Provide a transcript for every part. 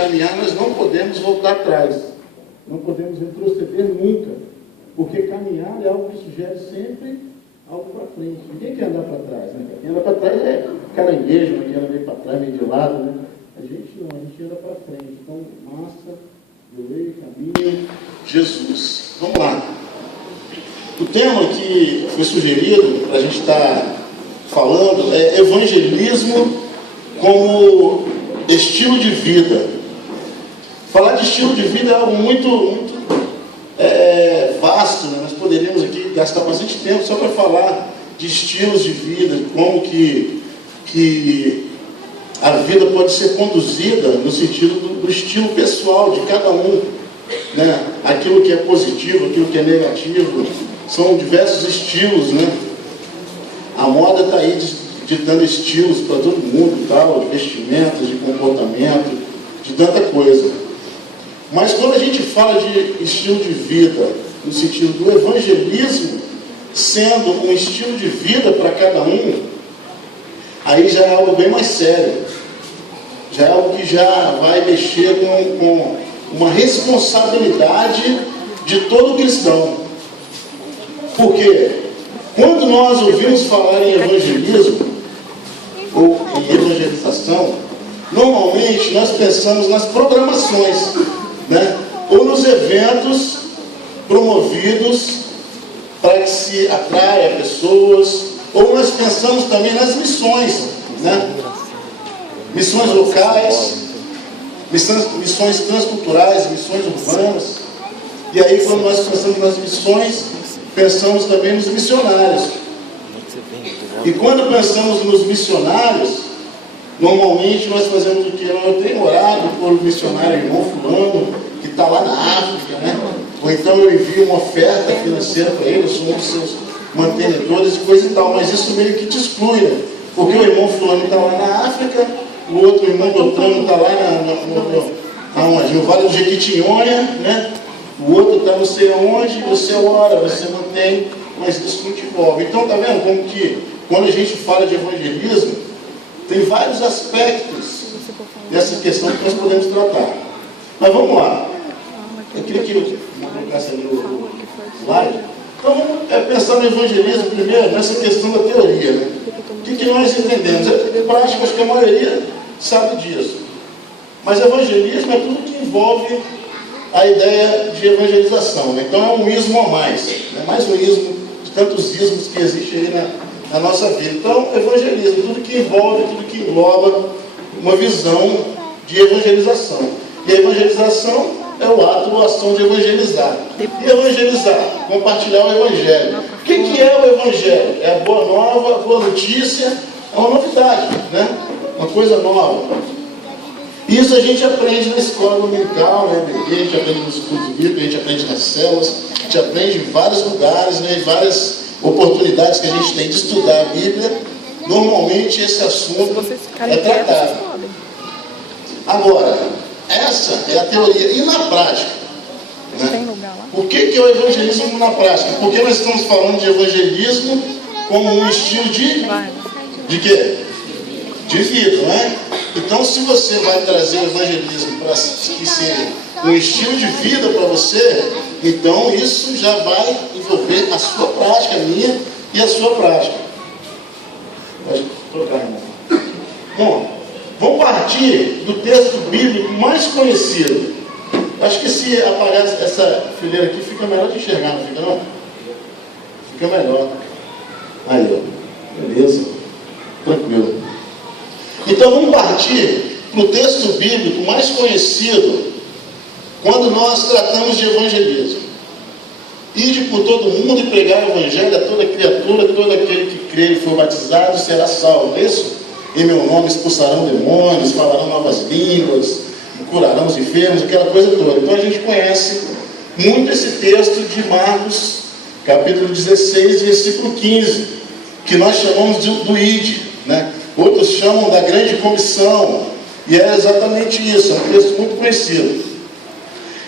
caminhar, nós não podemos voltar atrás. Não podemos retroceder nunca. Porque caminhar é algo que sugere sempre algo para frente. Ninguém quer andar para trás, né? Quem anda para trás é caranguejo, né? Quem anda meio para trás, meio de lado, né? A gente não, a gente anda para frente. Então, massa, joelho, caminho, Jesus. Vamos lá. O tema que foi sugerido para a gente estar falando é evangelismo como estilo de vida. Falar de estilo de vida é algo muito vasto, né? Nós poderíamos aqui gastar bastante tempo só para falar de estilos de vida, como que a vida pode ser conduzida no sentido do estilo pessoal de cada um, né? Aquilo que é positivo, aquilo que é negativo, são diversos estilos, né? A moda está aí ditando estilos para todo mundo, tal, de vestimentas, de comportamento, de tanta coisa. Mas quando a gente fala de estilo de vida, no sentido do evangelismo, sendo um estilo de vida para cada um, aí já é algo bem mais sério. Já é algo que já vai mexer com uma responsabilidade de todo cristão. Porque quando nós ouvimos falar em evangelismo, ou em evangelização, normalmente nós pensamos nas programações, né? Ou nos eventos promovidos para que se atraia pessoas, ou nós pensamos também nas missões, né? Missões locais, missões transculturais, missões urbanas. E aí, quando nós pensamos nas missões, pensamos também nos missionários. E quando pensamos nos missionários, normalmente nós fazemos o que? Eu tenho orado por um missionário irmão fulano, que está lá na África, né? Ou então eu envio uma oferta financeira para ele, eu sou um dos seus mantenedores e coisa e tal, mas isso meio que te exclui, né? Porque o irmão fulano está lá na África, o outro irmão Beltrano está lá no Vale do Jequitinhonha, né? O outro está não sei aonde, você ora, você mantém, mas isso não te envolve. Então, está vendo como que, quando a gente fala de evangelismo, tem vários aspectos dessa questão que nós podemos tratar. Mas vamos lá. Eu queria que eu colocasse ali o slide. Então, vamos pensar no evangelismo primeiro, nessa questão da teoria, né? O que nós entendemos? É prático, acho que a maioria sabe disso. Mas evangelismo é tudo que envolve a ideia de evangelização, né? Então é um ismo a mais, né? Mais um ismo de tantos ismos que existem aí na nossa vida. Então, evangelismo, tudo que envolve, tudo que engloba uma visão de evangelização. E a evangelização é o ato ou ação de evangelizar. E evangelizar, compartilhar o evangelho. O que é o evangelho? É a boa nova, a boa notícia, é uma novidade, né? Uma coisa nova. Isso a gente aprende na escola dominical, né? A gente aprende nos cursos bíblicos, a gente aprende nas células, a gente aprende em vários lugares, né? Em várias oportunidades que a gente tem de estudar a Bíblia. Normalmente esse assunto é tratado. Agora, essa é a teoria. E na prática? Né? O que é o evangelismo na prática? Porque nós estamos falando de evangelismo como um estilo de quê? De vida, não é? Então, se você vai trazer o evangelismo para que seja um estilo de vida para você, então isso já vai envolver a sua prática, a minha e a sua prática. Pode trocar, irmão. Bom, vamos partir do texto bíblico mais conhecido. Acho que se apagar essa fileira aqui, fica melhor de enxergar, não fica não? Fica melhor. Aí, ó. Beleza. Tranquilo. Então vamos partir para o texto bíblico mais conhecido quando nós tratamos de evangelismo. Ide por todo mundo e pregar o evangelho a toda criatura, todo aquele que crê e for batizado será salvo. Isso? Em meu nome expulsarão demônios, falarão novas línguas, curarão os enfermos, aquela coisa toda. Então a gente conhece muito esse texto de Marcos, capítulo 16, versículo 15, que nós chamamos do Ide, né? Outros chamam da grande comissão, e é exatamente isso, é um texto muito conhecido.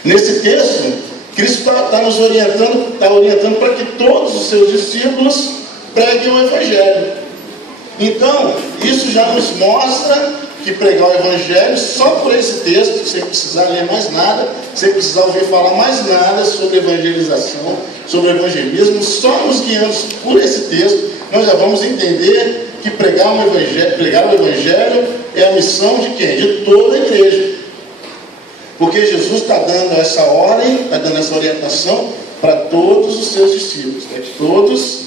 Nesse texto, Cristo está nos orientando para que todos os seus discípulos preguem o evangelho. Então, isso já nos mostra que pregar o Evangelho só por esse texto, sem precisar ler mais nada, sem precisar ouvir falar mais nada sobre evangelização, sobre evangelismo, só nos guiando por esse texto, nós já vamos entender que pregar o Evangelho é a missão de quem? De toda a igreja. Porque Jesus está dando essa ordem, está dando essa orientação para todos os seus discípulos, para que todos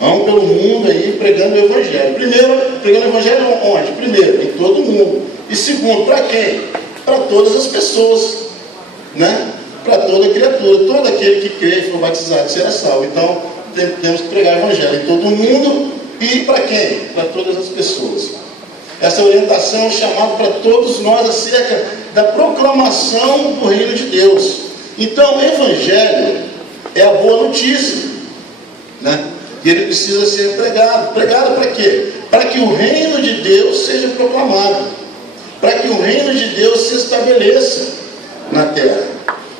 vão pelo mundo aí pregando o Evangelho. Primeiro, pregando o Evangelho onde? Primeiro, em todo mundo. E segundo, para quem? Para todas as pessoas, né? Para toda criatura. Todo aquele que crê e for batizado será salvo. Então, temos que pregar o Evangelho em todo mundo. E para quem? Para todas as pessoas. Essa orientação é chamada para todos nós acerca da proclamação do reino de Deus. Então, o Evangelho é a boa notícia, né? E ele precisa ser pregado. Pregado para quê? Para que o reino de Deus seja proclamado. Para que o reino de Deus se estabeleça na terra.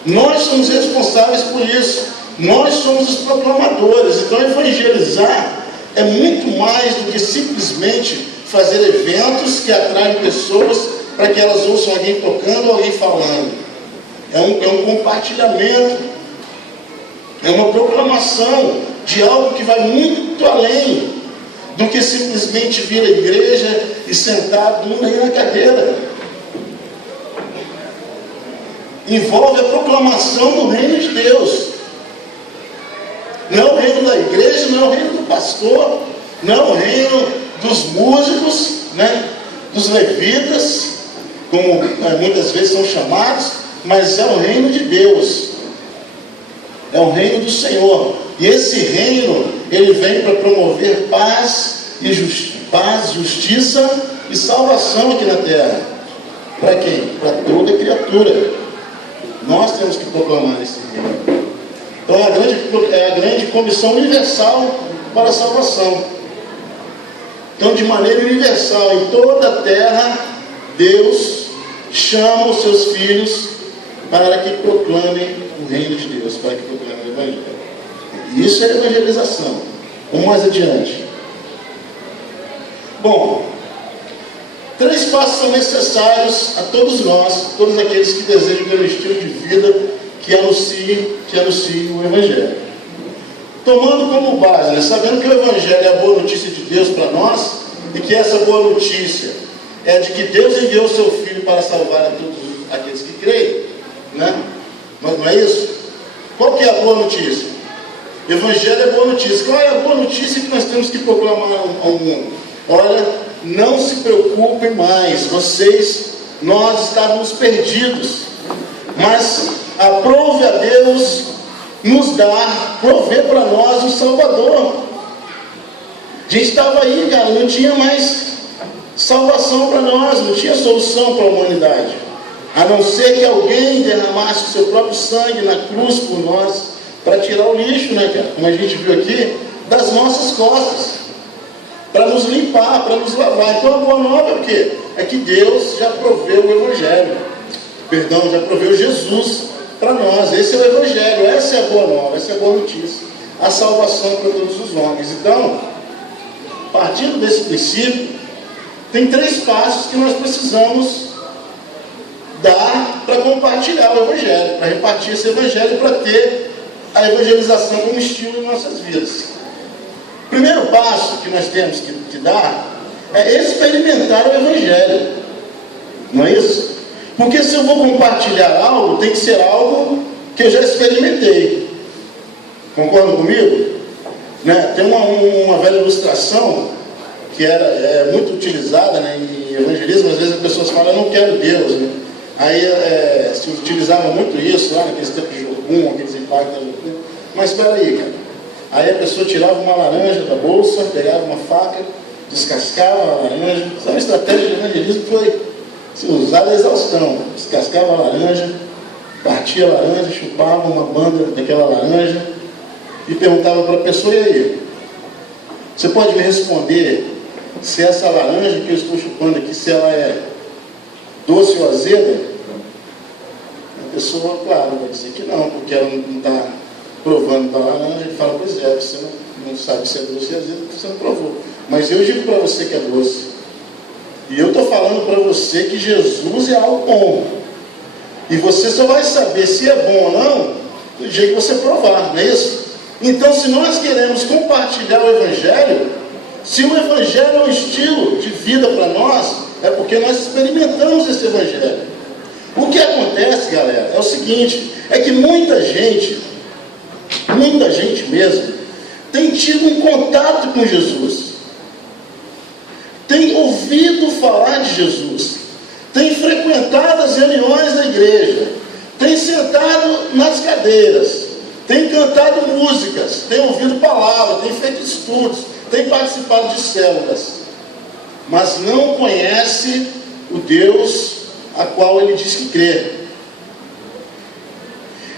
Nós somos responsáveis por isso. Nós somos os proclamadores. Então, evangelizar é muito mais do que simplesmente fazer eventos que atraem pessoas para que elas ouçam alguém tocando ou alguém falando. É um compartilhamento, é uma proclamação de algo que vai muito além do que simplesmente vir à igreja e sentar aí na cadeira. Envolve a proclamação do reino de Deus. Não é o reino da igreja, não é o reino do pastor, não é o reino dos músicos, né? Dos levitas, como muitas vezes são chamados, mas é o reino de Deus, é o reino do Senhor. E esse reino, ele vem para promover paz, justiça e salvação aqui na terra. Para quem? Para toda criatura. Nós temos que proclamar esse reino. Então é a grande comissão universal para a salvação. Então, de maneira universal, em toda a terra, Deus chama os seus filhos para que proclamem o reino de Deus, para que proclamem o Evangelho. Isso é evangelização. Vamos mais adiante. Bom, 3 passos são necessários a todos nós, todos aqueles que desejam ter um estilo de vida que anuncie o Evangelho. Tomando como base, né, sabendo que o Evangelho é a boa notícia de Deus para nós, e que essa boa notícia é de que Deus enviou o seu Filho para salvar a todos aqueles que creem, né? Mas não é isso? Qual que é a boa notícia? Evangelho é boa notícia. Qual é a boa notícia que nós temos que proclamar ao mundo? Olha, não se preocupem mais, nós estávamos perdidos, mas aprove a Deus nos dar, prover para nós um Salvador. A gente estava aí, cara, não tinha mais salvação para nós, não tinha solução para a humanidade, a não ser que alguém derramasse o seu próprio sangue na cruz por nós, para tirar o lixo, né, cara, como a gente viu aqui, das nossas costas, para nos limpar, para nos lavar. Então a boa nova é o quê? É que Deus já proveu o Evangelho, já proveu Jesus para nós. Esse é o Evangelho, essa é a boa nova, essa é a boa notícia, a salvação para todos os homens. Então, partindo desse princípio, tem 3 passos que nós precisamos dar para compartilhar o Evangelho, para repartir esse Evangelho, para ter a evangelização como estilo em nossas vidas. O primeiro passo que nós temos que dar é experimentar o Evangelho, não é isso? Porque se eu vou compartilhar algo, tem que ser algo que eu já experimentei. Concordam comigo? Né? Tem uma velha ilustração que é muito utilizada, né, em evangelismo. Às vezes as pessoas falam, eu não quero Deus, né? Aí se utilizava muito isso lá naqueles tempos de Jogum, aqueles impactos. Mas espera aí, cara. Aí a pessoa tirava uma laranja da bolsa, pegava uma faca, descascava a laranja. Essa é uma estratégia de evangelismo que foi usada a exaustão. Descascava a laranja, partia a laranja, chupava uma banda daquela laranja e perguntava para a pessoa, e aí? Você pode me responder se essa laranja que eu estou chupando aqui, se ela é doce ou azeda? A pessoa, claro, vai dizer que não, porque ela não está provando da laranja. Ele fala, pois é, você não sabe se é doce ou azeda porque você não provou. Mas eu digo para você que é doce. E eu estou falando para você que Jesus é algo bom. E você só vai saber se é bom ou não do jeito que você provar, não é isso? Então, se nós queremos compartilhar o Evangelho, se o Evangelho é um estilo de vida para nós, é porque nós experimentamos esse Evangelho. O que acontece, galera, é o seguinte, é que muita gente mesmo, tem tido um contato com Jesus, tem ouvido falar de Jesus, tem frequentado as reuniões da igreja, tem sentado nas cadeiras, tem cantado músicas, tem ouvido palavras, tem feito estudos, tem participado de células, mas não conhece o Deus a qual ele diz que crê.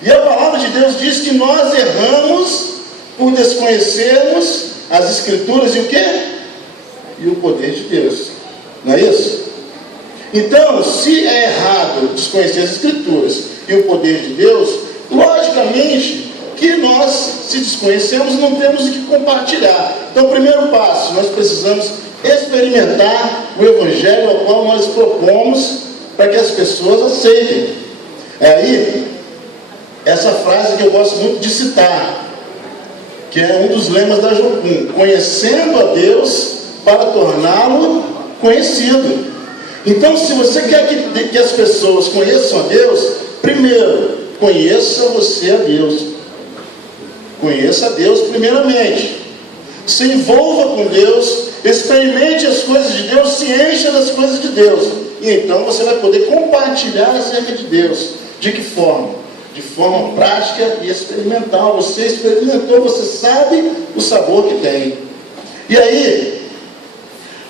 E a palavra de Deus diz que nós erramos por desconhecermos as Escrituras e o quê? E o poder de Deus. Não é isso? Então, se é errado desconhecer as Escrituras e o poder de Deus, logicamente que nós, se desconhecemos, não temos o que compartilhar. Então, o primeiro passo, nós precisamos experimentar o Evangelho ao qual nós propomos para que as pessoas aceitem. É aí, essa frase que eu gosto muito de citar, que é um dos lemas da Jocum: conhecendo a Deus para torná-lo conhecido. Então, se você quer que as pessoas conheçam a Deus, primeiro, conheça você a Deus. Conheça a Deus primeiramente. Se envolva com Deus, experimente as coisas de Deus, se encha das coisas de Deus. E então você vai poder compartilhar acerca de Deus. De que forma? De forma prática e experimental. Você experimentou, você sabe o sabor que tem. E aí,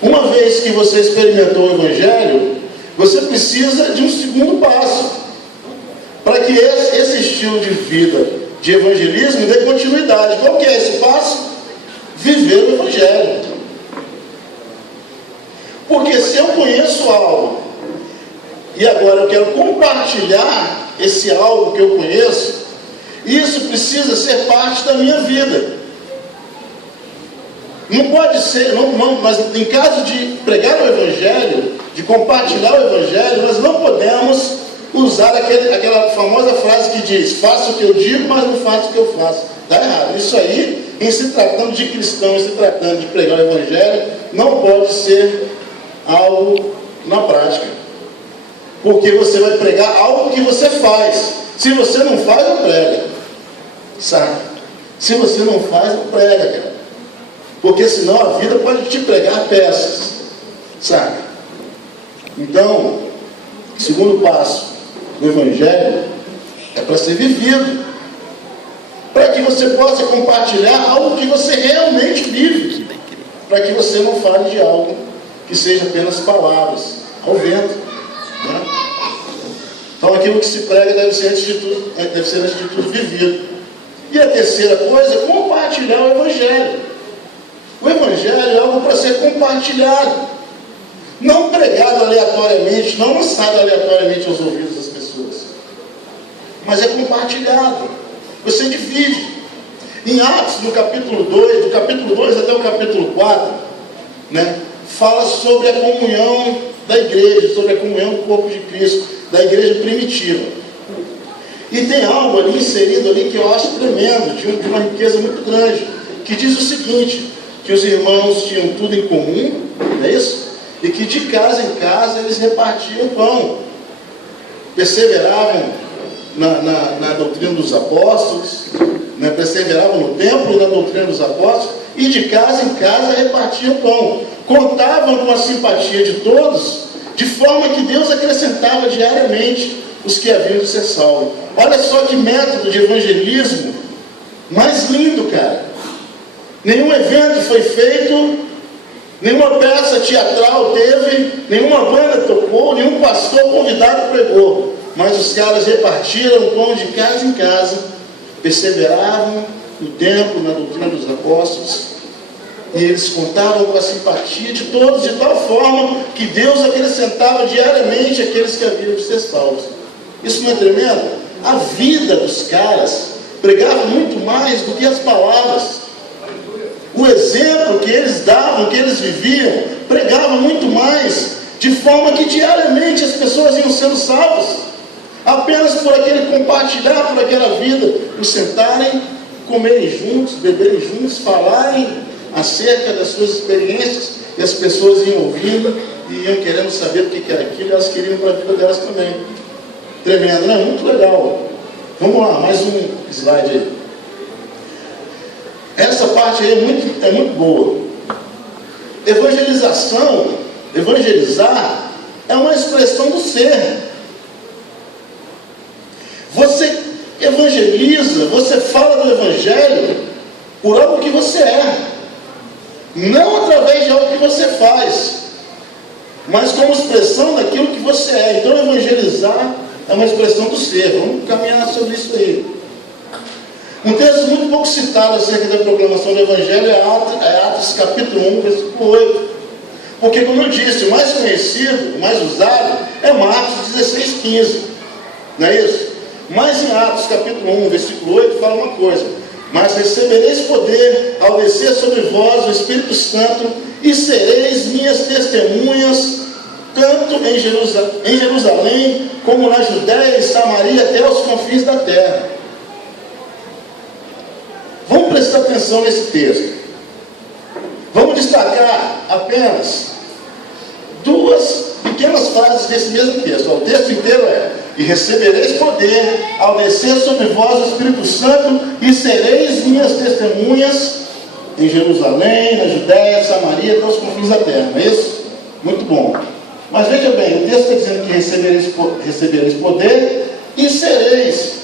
uma vez que você experimentou o Evangelho, você precisa de um segundo passo, para que esse estilo de vida, de evangelismo, dê continuidade. Qual que é esse passo? Viver o Evangelho. Porque se eu conheço algo, e agora eu quero compartilhar esse algo que eu conheço, isso precisa ser parte da minha vida. Não pode ser, mas em caso de pregar o Evangelho, de compartilhar o Evangelho, nós não podemos usar aquela famosa frase que diz: faço o que eu digo, mas não faço o que eu faço. Está errado. Isso aí, em se tratando de cristão, em se tratando de pregar o Evangelho, não pode ser algo na prática. Porque você vai pregar algo que você faz. Se você não faz, não prega. Sabe? Se você não faz, não prega, cara. Porque senão a vida pode te pregar peças. Sabe? Então, o segundo passo do Evangelho é para ser vivido. Para que você possa compartilhar algo que você realmente vive. Para que você não fale de algo que seja apenas palavras ao vento. Né? Então aquilo que se prega deve ser antes de tudo vivido. E a terceira coisa é compartilhar o Evangelho. O Evangelho é algo para ser compartilhado, não pregado aleatoriamente, não lançado aleatoriamente aos ouvidos das pessoas, mas é compartilhado. Você divide. Em Atos, no capítulo 2, do capítulo 2 até o capítulo 4, né, fala sobre a comunhão da igreja, sobre a comunhão do corpo de Cristo, da igreja primitiva. E tem algo ali inserido ali que eu acho tremendo, de uma riqueza muito grande, que diz o seguinte: que os irmãos tinham tudo em comum, não é isso? E que de casa em casa eles repartiam pão, perseveravam na doutrina dos apóstolos, né? Perseveravam no templo e na doutrina dos apóstolos, e de casa em casa repartiam pão, contavam com a simpatia de todos, de forma que Deus acrescentava diariamente os que haviam de ser salvos. Olha só que método de evangelismo mais lindo, cara. Nenhum evento foi feito, nenhuma peça teatral teve, nenhuma banda tocou, nenhum pastor convidado pregou, mas os caras repartiram o pão de casa em casa, perseveravam no templo, na doutrina dos apóstolos, e eles contavam com a simpatia de todos, de tal forma que Deus acrescentava diariamente aqueles que haviam de ser salvos. Isso não é tremendo? A vida dos caras pregava muito mais do que as palavras. O exemplo que eles davam, que eles viviam, pregava muito mais de forma que diariamente as pessoas iam sendo salvas, apenas por aquele compartilhar, por aquela vida, por sentarem, comerem juntos, beberem juntos, falarem acerca das suas experiências, e as pessoas iam ouvindo e iam querendo saber o que era aquilo, e elas queriam para a vida delas também. Tremendo, não é? Muito legal. Vamos lá, mais um slide aí. Essa parte aí é muito boa. Evangelizar é uma expressão do ser. Você evangeliza, você fala do Evangelho por algo que você é, não através de algo que você faz, mas como expressão daquilo que você é. Então evangelizar é uma expressão do ser. Vamos caminhar sobre isso aí. Um texto muito pouco citado acerca da proclamação do Evangelho é Atos capítulo 1, versículo 8. Porque, como eu disse, o mais conhecido, o mais usado, é Marcos 16, 15. Não é isso? Mas em Atos capítulo 1, versículo 8, fala uma coisa: mas recebereis poder ao descer sobre vós o Espírito Santo, e sereis minhas testemunhas, tanto em Jerusalém, como na Judéia e Samaria, até os confins da terra. Vamos prestar atenção nesse texto. Vamos destacar apenas duas pequenas frases desse mesmo texto. O texto inteiro é: e recebereis poder ao descer sobre vós o Espírito Santo, e sereis minhas testemunhas em Jerusalém, na Judéia, Samaria, até os confins da terra. Não é isso? Muito bom. Mas veja bem, o texto está dizendo que recebereis poder e sereis.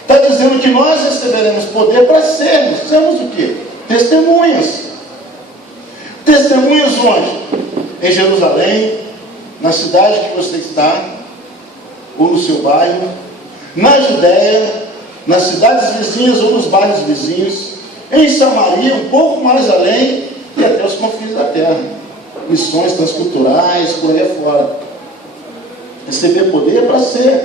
Está dizendo que nós receberemos poder para sermos o quê? Testemunhas. Testemunhas onde? Em Jerusalém, na cidade que você está, ou no seu bairro, na Judéia, nas cidades vizinhas ou nos bairros vizinhos, em Samaria, um pouco mais além, e até os confins da terra. Missões transculturais, por aí afora. Receber poder para ser.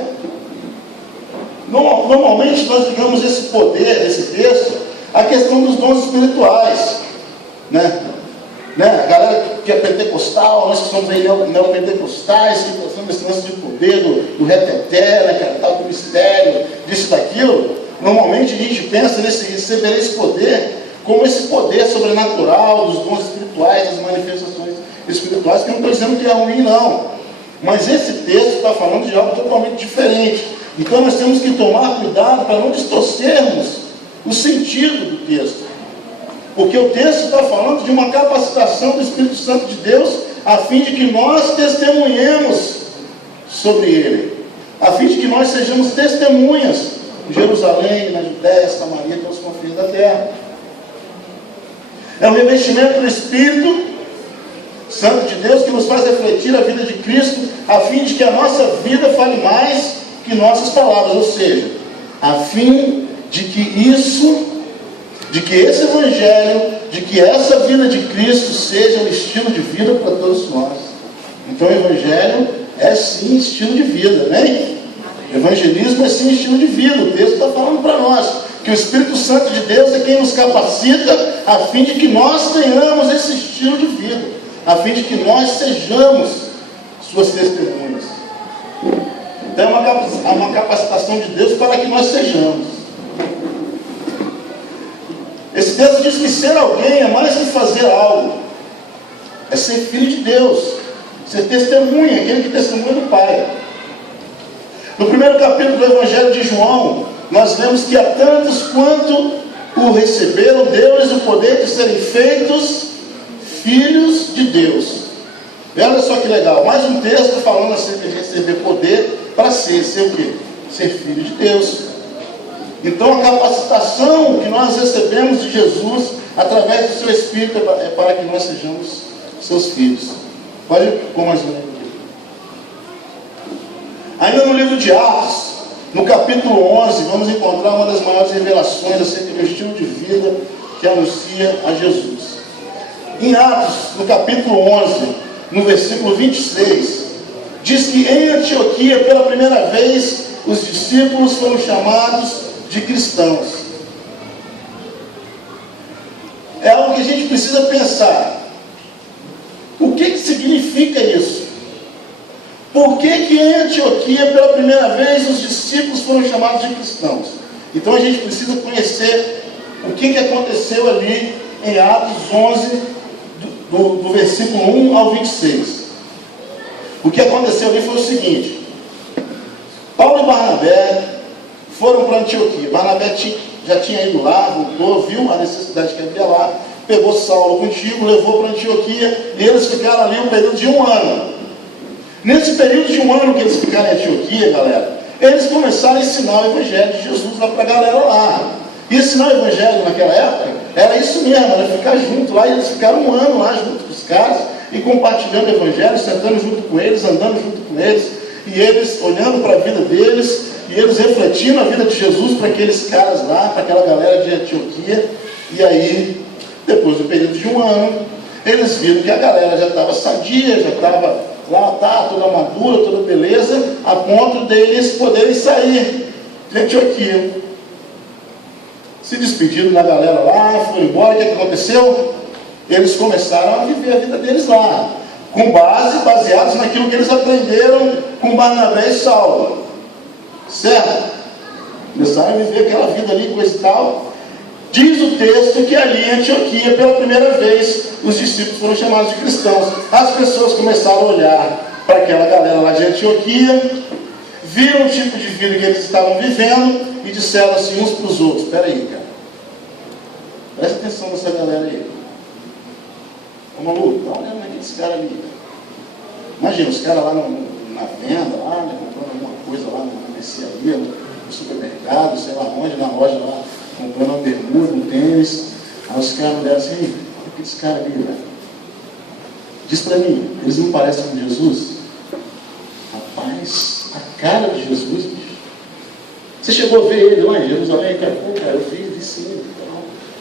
Normalmente nós ligamos esse poder, esse texto, à questão dos dons espirituais, né? A galera que é pentecostal, nós que somos aí neopentecostais, que estamos nesse lance de poder do reteté, né, que é tal do mistério, disso, daquilo. Normalmente a gente pensa nesse receber esse poder como esse poder sobrenatural dos dons espirituais, das manifestações espirituais, que eu não estou dizendo que é ruim, não. Mas esse texto está falando de algo totalmente diferente. Então nós temos que tomar cuidado para não distorcermos o sentido do texto. Porque o texto está falando de uma capacitação do Espírito Santo de Deus, a fim de que nós testemunhemos sobre Ele, a fim de que nós sejamos testemunhas em Jerusalém, na Judéia, Samaria, até os confins da terra. É o revestimento do Espírito Santo de Deus que nos faz refletir a vida de Cristo, a fim de que a nossa vida fale mais que nossas palavras, ou seja, a fim de que esse Evangelho, de que essa vida de Cristo seja um estilo de vida para todos nós. Então o Evangelho é sim estilo de vida, né? Evangelismo é sim estilo de vida. O texto está falando para nós que o Espírito Santo de Deus é quem nos capacita a fim de que nós tenhamos esse estilo de vida, a fim de que nós sejamos suas testemunhas. Então é uma capacitação de Deus para que nós sejamos. Esse texto diz que ser alguém é mais que fazer algo, é ser filho de Deus, ser testemunha, aquele que testemunha do Pai. No primeiro capítulo do Evangelho de João, nós vemos que a tantos quanto o receberam, deu-lhes o poder de serem feitos filhos de Deus. E olha só que legal, mais um texto falando acerca de receber poder para ser o quê? Ser filho de Deus. Então a capacitação que nós recebemos de Jesus através do seu Espírito é para que nós sejamos seus filhos. Pode pôr mais um livro aqui. Ainda no livro de Atos, no capítulo 11, vamos encontrar uma das maiores revelações acerca do estilo de vida que anuncia a Jesus. Em Atos, no capítulo 11, no versículo 26, diz que em Antioquia, pela primeira vez, os discípulos foram chamados de cristãos. É algo que a gente precisa pensar. O que significa isso? Por que em Antioquia, pela primeira vez, os discípulos foram chamados de cristãos? Então a gente precisa conhecer o que aconteceu ali em Atos 11, do versículo 1 ao 26. O que aconteceu ali foi o seguinte: Paulo e Barnabé foram para Antioquia. Barnabé já tinha ido lá, voltou, viu a necessidade que havia lá, pegou Saulo contigo, levou para Antioquia, e eles ficaram ali um período de 1 ano. Nesse período de 1 ano que eles ficaram em Antioquia, galera, eles começaram a ensinar o Evangelho de Jesus lá para a galera lá. E ensinar o Evangelho naquela época era isso mesmo, era ficar junto lá, e eles ficaram 1 ano lá junto com os caras, e compartilhando o Evangelho, sentando junto com eles, andando junto com eles, e eles olhando para a vida deles, e eles refletindo a vida de Jesus para aqueles caras lá, para aquela galera de Antioquia. E aí, depois do período de 1 ano, eles viram que a galera já estava sadia, já estava lá, toda madura, toda beleza, a ponto deles poderem sair de Antioquia. Se despediram da galera lá, foram embora. O que aconteceu? Eles começaram a viver a vida deles lá, baseados naquilo que eles aprenderam com Barnabé e Saulo. Certo? Começaram a viver aquela vida ali, coisa e tal. Diz o texto que ali em Antioquia, pela primeira vez, os discípulos foram chamados de cristãos. As pessoas começaram a olhar para aquela galera lá de Antioquia, viram o tipo de vida que eles estavam vivendo e disseram assim uns para os outros: espera aí, cara, presta atenção nessa galera aí. Ô maluco, dá uma olhada naqueles caras ali, cara. Imagina, os caras lá na venda, lá, né, comprando alguma coisa lá na mercearia, no supermercado, sei lá onde, na loja lá, comprando uma bermuda, um tênis. Aí os caras olharam assim: olha aqueles caras ali, velho. Diz pra mim, eles não parecem com Jesus? Rapaz, a cara de Jesus, bicho. Você chegou a ver ele lá em Jerusalém, cara? Pô, cara, eu vi sim.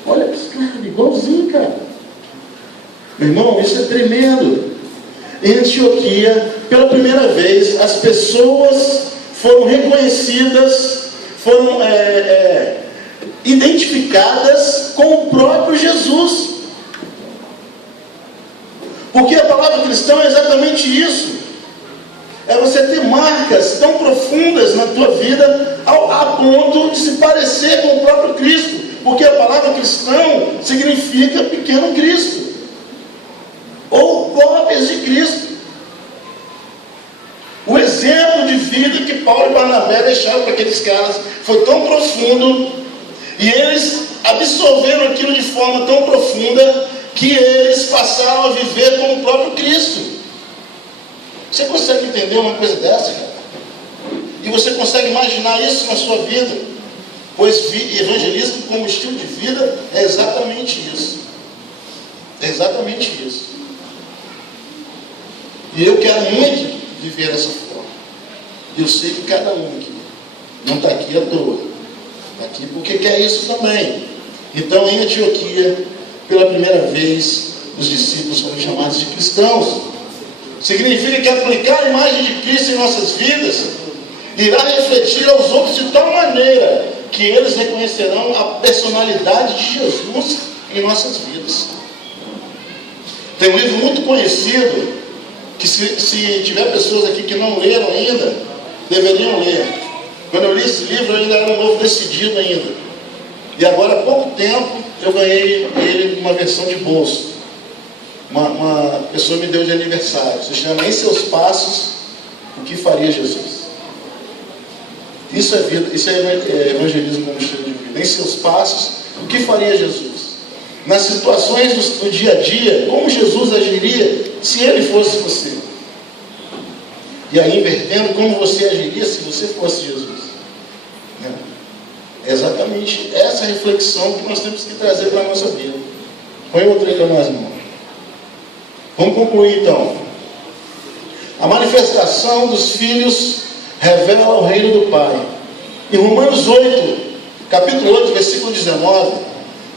Olha os caras, igualzinho, cara. Meu irmão, isso é tremendo. Em Antioquia, pela primeira vez, as pessoas foram reconhecidas, foram identificadas com o próprio Jesus. Porque a palavra cristã é exatamente isso. É você ter marcas tão profundas na tua vida a ponto de se parecer com o próprio Cristo. Porque a palavra cristão significa pequeno Cristo, ou cópias de Cristo. O exemplo de vida que Paulo e Barnabé deixaram para aqueles caras foi tão profundo, e eles absorveram aquilo de forma tão profunda, que eles passaram a viver como o próprio Cristo. Você consegue entender uma coisa dessa, cara? E você consegue imaginar isso na sua vida? Pois evangelismo como estilo de vida é exatamente isso. É exatamente isso. E eu quero muito viver dessa forma. Eu sei que cada um aqui não está aqui à toa. Está aqui porque quer isso também. Então, em Antioquia, pela primeira vez, os discípulos foram chamados de cristãos. Significa que aplicar a imagem de Cristo em nossas vidas irá refletir aos outros de tal maneira que eles reconhecerão a personalidade de Jesus em nossas vidas. Tem um livro muito conhecido, que se tiver pessoas aqui que não leram ainda, deveriam ler. Quando eu li esse livro, eu ainda era um novo decidido ainda. E agora, há pouco tempo, eu ganhei ele numa versão de bolso. Uma pessoa me deu de aniversário. Se chama Em Seus Passos, o que faria Jesus? Isso é vida, isso é evangelismo como estilo de vida. Em seus passos, o que faria Jesus? Nas situações do dia a dia, como Jesus agiria se ele fosse você? E aí, invertendo, como você agiria se você fosse Jesus? É exatamente essa reflexão que nós temos que trazer para a nossa vida. Põe outro aí para nós, irmão. Vamos concluir então. A manifestação dos filhos revela o reino do Pai. Em Romanos 8, capítulo 8, versículo 19,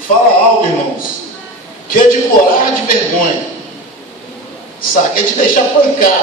fala algo, irmãos, que é de corar de vergonha, sabe? É de deixar pancada.